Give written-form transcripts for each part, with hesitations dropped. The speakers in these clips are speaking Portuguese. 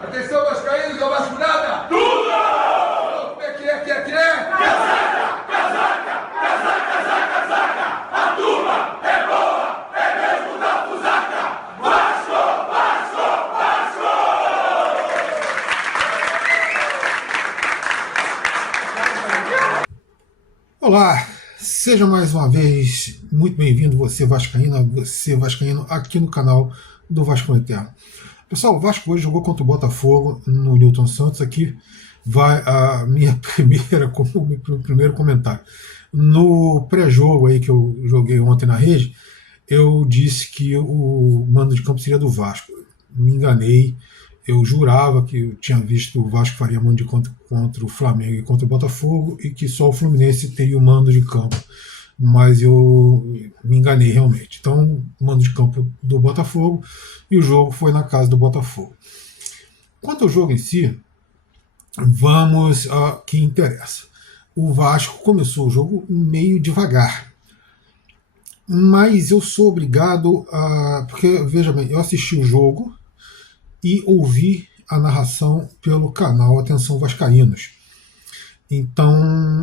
Atenção, vascaínos, é vasculhada! Tudo! Como é que é, Casaca, casaca, casaca, casaca, casaca! A turma é boa, é mesmo da fusaca! Vasco, Vasco, Vasco! Olá, seja mais uma vez muito bem-vindo, você vascaíno, aqui no canal do Vasco Eterno. Pessoal, o Vasco hoje jogou contra o Botafogo no Newton Santos. Aqui vai a minha primeiro comentário. No pré-jogo aí que eu joguei ontem na rede, eu disse que o mando de campo seria do Vasco. Me enganei. Eu jurava que eu tinha visto o Vasco faria mando de campo contra o Flamengo e contra o Botafogo e que só o Fluminense teria o mando de campo. Mas eu me enganei realmente. Então, mando de campo do Botafogo e o jogo foi na casa do Botafogo. Quanto ao jogo em si, vamos ao que interessa. O Vasco começou o jogo meio devagar. Mas eu sou obrigado a... Porque, veja bem, eu assisti o jogo e ouvi a narração pelo canal Atenção Vascaínos. Então,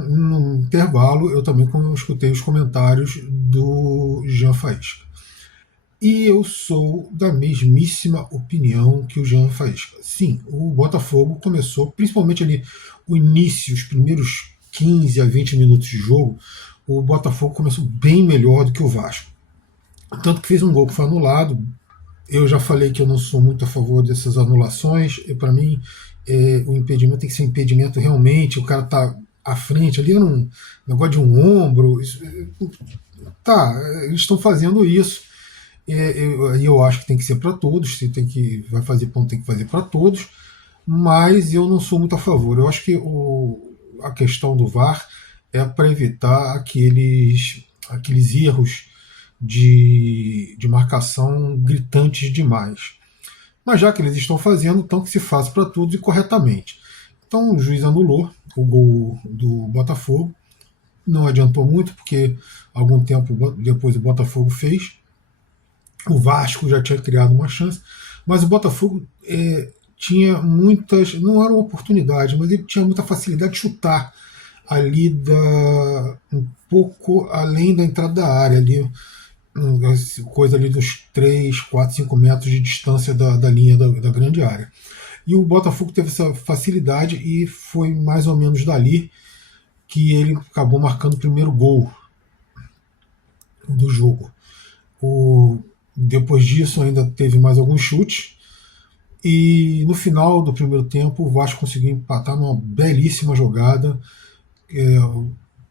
no intervalo, eu também escutei os comentários do Jean Faísca. E eu sou da mesmíssima opinião que o Jean Faísca. Sim, o Botafogo começou, principalmente ali o início, os primeiros 15 a 20 minutos de jogo, o Botafogo começou bem melhor do que o Vasco. Tanto que fez um gol que foi anulado. Eu já falei que eu não sou muito a favor dessas anulações. Para mim, o impedimento tem que ser impedimento realmente. O cara tá à frente ali, um negócio de um ombro. Eles estão fazendo isso. Eu acho que tem que ser para todos. Se vai fazer ponto, tem que fazer para todos. Mas eu não sou muito a favor. Eu acho que a questão do VAR é para evitar aqueles erros de marcação gritantes demais. Mas já que eles estão fazendo, então que se faça para todos e corretamente. Então o juiz anulou o gol do Botafogo. Não adiantou muito, porque algum tempo depois o Botafogo fez. O Vasco já tinha criado uma chance, mas o Botafogo tinha muitas, não eram oportunidades, mas ele tinha muita facilidade de chutar ali um pouco além da entrada da área, ali, coisa ali dos 3, 4, 5 metros de distância da linha da grande área. E o Botafogo teve essa facilidade e foi mais ou menos dali que ele acabou marcando o primeiro gol do jogo. Depois disso ainda teve mais alguns chutes e no final do primeiro tempo o Vasco conseguiu empatar numa belíssima jogada,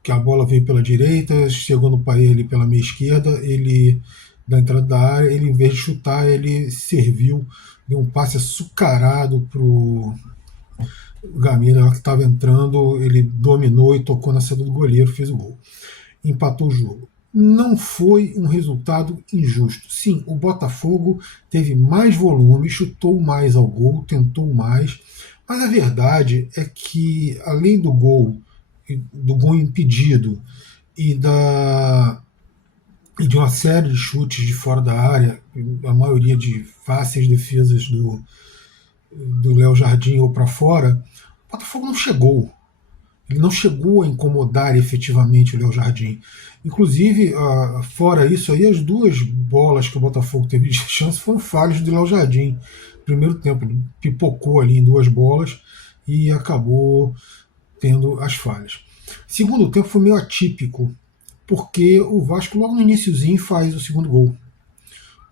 que a bola veio pela direita, chegou no Paê ali pela meia esquerda, ele da entrada da área, ele em vez de chutar, ele serviu, deu um passe açucarado pro Gamira, que estava entrando, ele dominou e tocou na saída do goleiro, fez o gol. Empatou o jogo. Não foi um resultado injusto. Sim, o Botafogo teve mais volume, chutou mais ao gol, tentou mais, mas a verdade é que, além do gol impedido e de uma série de chutes de fora da área, a maioria de fáceis defesas do Léo Jardim ou para fora, o Botafogo não chegou. Ele não chegou a incomodar efetivamente o Léo Jardim. Inclusive, fora isso aí, as duas bolas que o Botafogo teve de chance foram falhas do Léo Jardim. Primeiro tempo, ele pipocou ali em duas bolas e acabou tendo as falhas. Segundo tempo foi meio atípico, porque o Vasco logo no iniciozinho faz o segundo gol.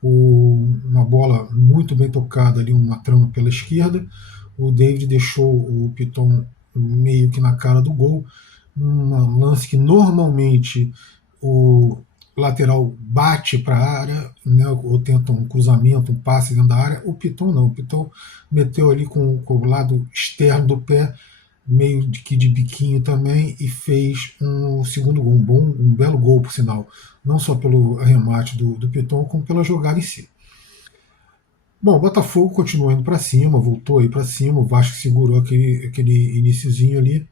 Uma bola muito bem tocada ali, uma trama pela esquerda. O David deixou o Piton meio que na cara do gol. Um lance que normalmente o lateral bate para a área, né, ou tenta um cruzamento, um passe dentro da área. O Piton não. O Piton meteu ali com o lado externo do pé, meio de biquinho também, e fez um segundo gol, um belo gol, por sinal, não só pelo arremate do Piton, como pela jogada em si. Bom, o Botafogo continuou indo para cima, voltou aí para cima, o Vasco segurou aquele iniciozinho ali,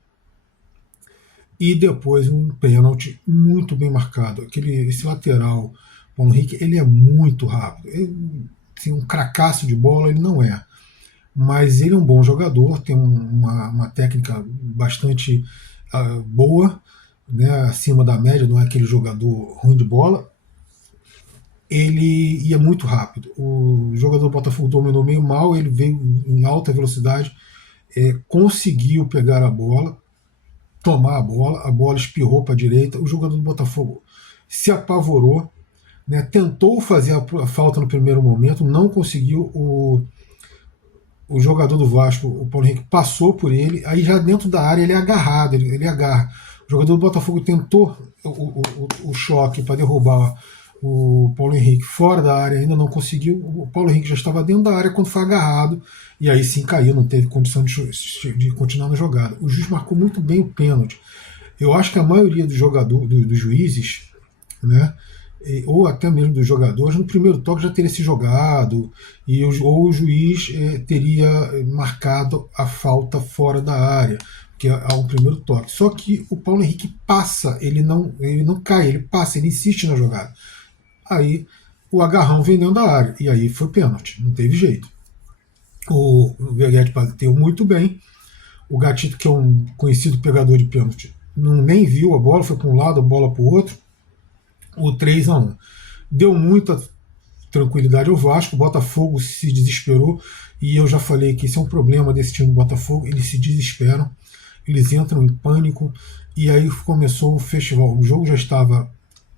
e depois um pênalti muito bem marcado. Esse lateral, Paulo Henrique, ele é muito rápido. Assim, um cracaço de bola ele não é, mas ele é um bom jogador, tem uma técnica bastante boa, né, acima da média, não é aquele jogador ruim de bola. Ele ia muito rápido. O jogador do Botafogo dominou meio mal, ele veio em alta velocidade, conseguiu pegar a bola, tomar a bola espirrou para a direita, o jogador do Botafogo se apavorou, né, tentou fazer a falta no primeiro momento, não conseguiu, o jogador do Vasco, o Paulo Henrique, passou por ele, aí já dentro da área ele é agarrado, ele agarra. O jogador do Botafogo tentou o choque para derrubar o Paulo Henrique fora da área, ainda não conseguiu. O Paulo Henrique já estava dentro da área quando foi agarrado, e aí sim caiu, não teve condição de continuar na jogada. O juiz marcou muito bem o pênalti. Eu acho que a maioria dos jogadores, dos juízes, né, ou até mesmo dos jogadores, no primeiro toque já teria se jogado, ou o juiz teria marcado a falta fora da área, que é o primeiro toque. Só que o Paulo Henrique passa, ele não cai, ele passa, ele insiste na jogada. Aí o agarrão vem dentro da área, e aí foi pênalti, não teve jeito. O Veguete bateu muito bem, o Gatito, que é um conhecido pegador de pênalti, nem viu a bola, foi para um lado, a bola para o outro, o 3-1. Deu muita tranquilidade ao Vasco, o Botafogo se desesperou, e eu já falei que esse é um problema desse time do Botafogo, eles se desesperam, eles entram em pânico, e aí começou o festival. O jogo já estava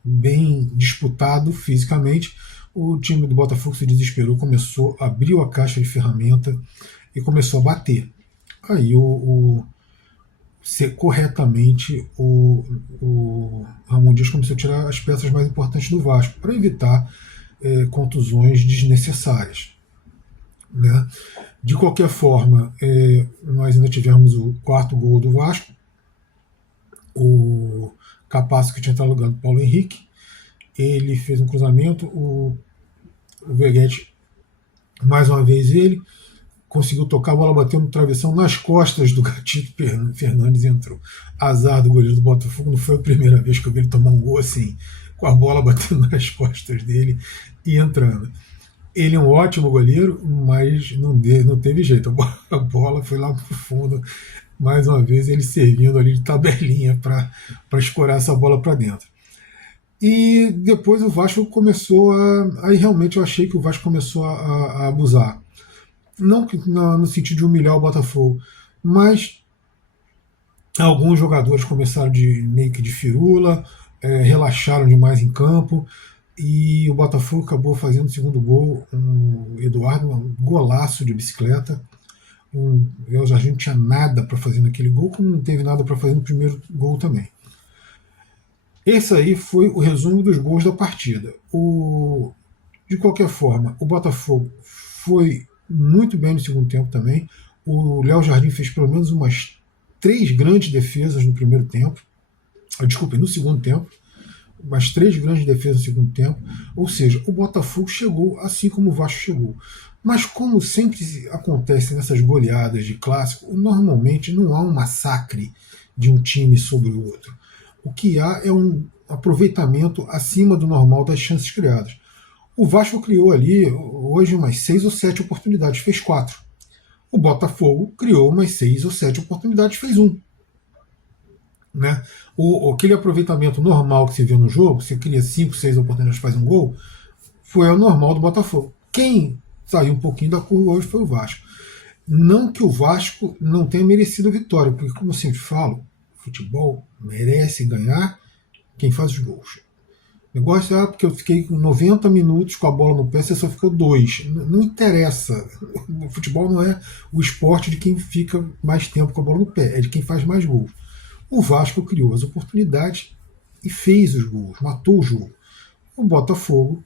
bem disputado fisicamente, o time do Botafogo se desesperou, abriu a caixa de ferramenta e começou a bater. Aí corretamente o Ramon Dias começou a tirar as peças mais importantes do Vasco para evitar contusões desnecessárias, né? De qualquer forma, nós ainda tivemos o quarto gol do Vasco, o Capasso, que tinha entrado no lugar do Paulo Henrique, ele fez um cruzamento, o Veguete, mais uma vez ele conseguiu tocar, a bola bateu no travessão nas costas do Gatito Fernandes e entrou. Azar do goleiro do Botafogo, não foi a primeira vez que eu vi ele tomar um gol assim, com a bola batendo nas costas dele e entrando. Ele é um ótimo goleiro, mas não teve jeito, a bola foi lá pro fundo, mais uma vez ele servindo ali de tabelinha para escorar essa bola para dentro. E depois o Vasco começou aí realmente eu achei que o Vasco começou a abusar. Não no sentido de humilhar o Botafogo, mas alguns jogadores começaram meio que de firula, relaxaram demais em campo, e o Botafogo acabou fazendo o segundo gol, o Eduardo, um golaço de bicicleta. O Jardim não tinha nada para fazer naquele gol, como não teve nada para fazer no primeiro gol também. Esse aí foi o resumo dos gols da partida. De qualquer forma, o Botafogo foi muito bem no segundo tempo também. O Léo Jardim fez pelo menos umas 3 grandes defesas no primeiro tempo. Desculpem, no segundo tempo. Umas 3 grandes defesas no segundo tempo. Ou seja, o Botafogo chegou assim como o Vasco chegou. Mas como sempre acontece nessas goleadas de clássico, normalmente não há um massacre de um time sobre o outro. O que há é um aproveitamento acima do normal das chances criadas. O Vasco criou ali hoje umas 6 ou 7 oportunidades, fez 4. O Botafogo criou umas 6 ou 7 oportunidades, fez 1. Né? Aquele aproveitamento normal que se vê no jogo, você cria 5, 6 oportunidades e faz um gol, foi o normal do Botafogo. Quem saiu um pouquinho da curva hoje foi o Vasco. Não que o Vasco não tenha merecido a vitória, porque como eu sempre falo, futebol merece ganhar quem faz os gols. O negócio é porque eu fiquei 90 minutos com a bola no pé, você só ficou 2. Não interessa. O futebol não é o esporte de quem fica mais tempo com a bola no pé, é de quem faz mais gols. O Vasco criou as oportunidades e fez os gols, matou o jogo. O Botafogo,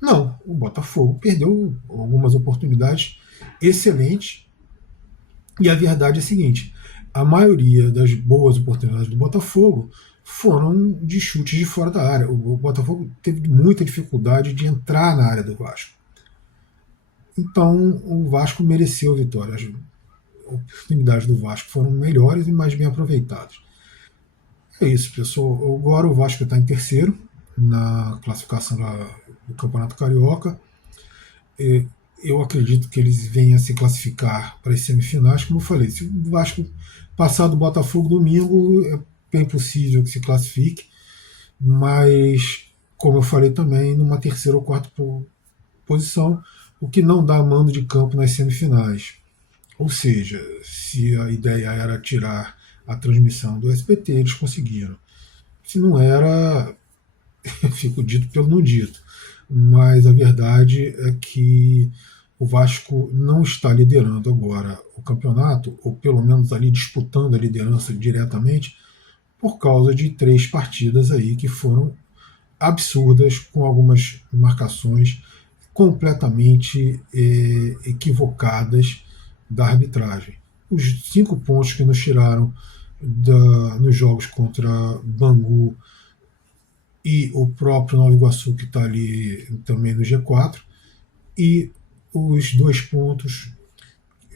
não. O Botafogo perdeu algumas oportunidades excelentes. E a verdade é a seguinte: a maioria das boas oportunidades do Botafogo foram de chutes de fora da área. O Botafogo teve muita dificuldade de entrar na área do Vasco. Então o Vasco mereceu a vitória. As oportunidades do Vasco foram melhores e mais bem aproveitadas. É isso, pessoal. Agora o Vasco está em terceiro na classificação do Campeonato Carioca. eu acredito que eles venham a se classificar para as semifinais. Como eu falei, se o Vasco passar do Botafogo domingo, é bem possível que se classifique, mas, como eu falei também, numa terceira ou quarta posição, o que não dá mando de campo nas semifinais. Ou seja, se a ideia era tirar a transmissão do SBT, eles conseguiram. Se não era, fico dito pelo não dito. Mas a verdade é que o Vasco não está liderando agora o campeonato, ou pelo menos ali disputando a liderança diretamente, por causa de 3 partidas aí que foram absurdas, com algumas marcações completamente equivocadas da arbitragem. Os 5 pontos que nos tiraram nos jogos contra Bangu e o próprio Nova Iguaçu, que está ali também no G4, e os 2 pontos.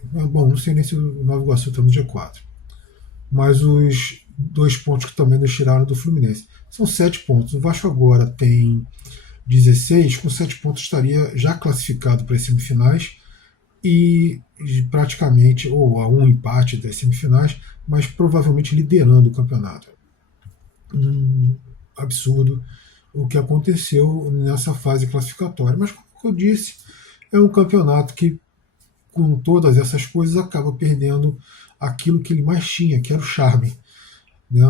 Bom, não sei nem se o Nova Iguaçu está no G4, mas os 2 pontos que também nos tiraram do Fluminense. São 7 pontos. O Vasco agora tem 16, com 7 pontos estaria já classificado para as semifinais e praticamente, ou a um empate das semifinais, mas provavelmente liderando o campeonato. Absurdo o que aconteceu nessa fase classificatória. Mas, como eu disse, é um campeonato que, com todas essas coisas, acaba perdendo aquilo que ele mais tinha, que era o charme. Né?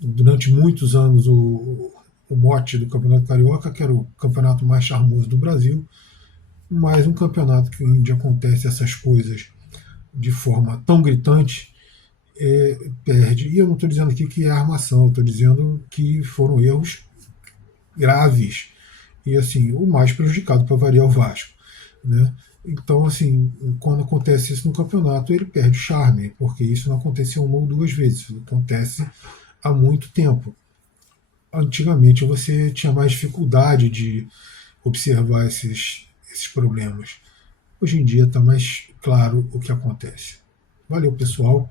Durante muitos anos, o mote do Campeonato Carioca, que era o campeonato mais charmoso do Brasil, mas um campeonato onde acontece essas coisas de forma tão gritante, perde. E eu não estou dizendo aqui que é armação, estou dizendo que foram erros graves. E assim, o mais prejudicado para variar o Vasco. Né? Então, assim, quando acontece isso no campeonato, ele perde o charme, porque isso não aconteceu uma ou 2 vezes, isso acontece há muito tempo. Antigamente você tinha mais dificuldade de observar esses problemas. Hoje em dia está mais claro o que acontece. Valeu, pessoal.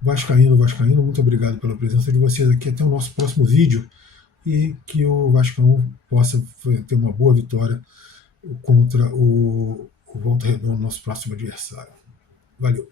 Vascaíno, muito obrigado pela presença de vocês aqui. Até o nosso próximo vídeo e que o Vascão possa ter uma boa vitória contra o Volta Redonda, nosso próximo adversário. Valeu.